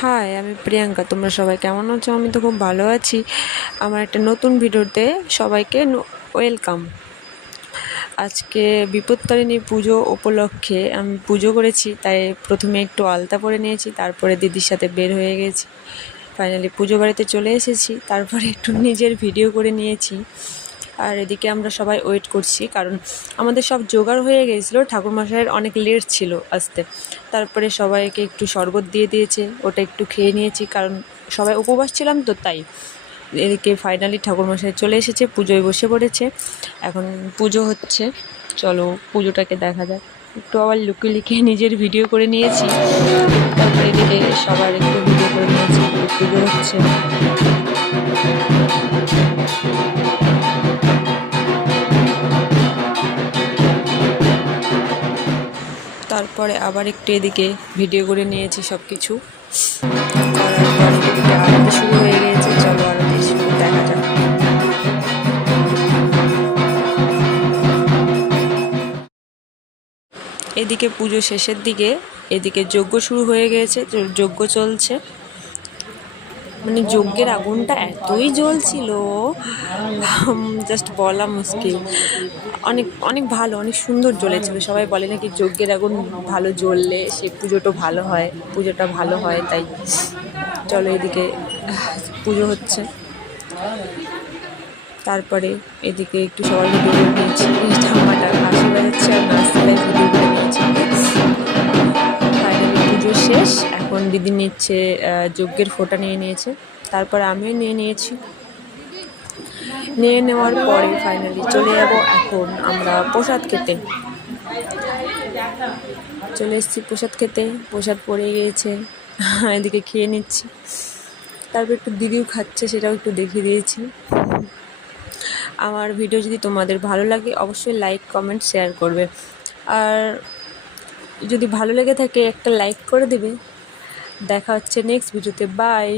High, আমি প্রিয়াঙ্কা। তোমরা সবাই কেমন আছো? আমি তো খুব ভালো আছি। আমার একটা নতুন ভিডিওতে সবাইকে ওয়েলকাম। আজকে বিপত্তারিণী পুজো উপলক্ষে আমি পুজো করেছি, তাই প্রথমে একটু আলতা পরে নিয়েছি, তারপরে দিদির সাথে বের হয়ে গেছি। ফাইনালি পুজো বাড়িতে চলে এসেছি, তারপরে একটু নিজের ভিডিও করে নিয়েছি। আর এদিকে আমরা সবাই ওয়েট করছি, কারণ আমাদের সব জোগাড় হয়ে গিয়েছিলো। ঠাকুরমশাইয়ের অনেক লেট ছিল আসতে। তারপরে সবাইকে একটু শরবত দিয়ে দিয়েছে, ওটা একটু খেয়ে নিয়েছি, কারণ সবাই উপবাস ছিলাম তো তাই। এদিকে ফাইনালি ঠাকুরমশাই চলে এসেছে, পুজোয় বসে পড়েছে। এখন পুজো হচ্ছে, চলো পুজোটাকে দেখা যাক। একটু আবার লুকিয়ে লুকিয়ে নিজের ভিডিও করে নিয়েছি, তারপরে এদিকে সবার একটু ভিডিও করে নিয়েছি। পুজো হচ্ছে। তারপরে আবার একটু এদিকে ভিডিও করে নিয়েছি সব কিছু করার পরে এদিকে আরতি শুরু হয়ে গিয়েছে। চলো আরতি শুরু দেখা যাক। এদিকে পুজো শেষের দিকে এদিকে যজ্ঞ শুরু হয়ে গিয়েছে, যজ্ঞ চলছে। মানে যজ্ঞের আগুনটা এতই জ্বলছিল, জাস্ট বলা মুশকিল। অনেক অনেক ভালো, অনেক সুন্দর জ্বলেছিল। সবাই বলে নাকি যজ্ঞের আগুন ভালো জ্বললে সে পুজোটা ভালো হয়। তাই চলো এদিকে পুজো হচ্ছে। তারপরে এদিকে একটু সবাই ভিডিও করে নিয়েছি। ঠাম্মাটা হাসি বাজাচ্ছে আর নাচতে ভিডিও করে নিয়েছি। ফাইনালি পুজো শেষ। এখন দিদি নিচ্ছে যজ্ঞের ফোঁটা নিয়ে নিয়েছে, তারপর আমিও নিয়ে নিয়েছি। নিয়ে নেওয়ার পরে ফাইনালি চলে যাব এখন আমরা প্রসাদ খেতে। চলে এসেছি প্রসাদ খেতে, প্রসাদ পড়ে গিয়েছে, এদিকে খেয়ে নিচ্ছি। তারপর একটু দিদিও খাচ্ছে, সেটাও একটু দেখিয়ে দিয়েছি। আমার ভিডিও যদি তোমাদের ভালো লাগে অবশ্যই লাইক কমেন্ট শেয়ার করবে, আর যদি ভালো লেগে থাকে একটা লাইক করে দেবে। দেখা হচ্ছে নেক্সট ভিডিওতে। বাই।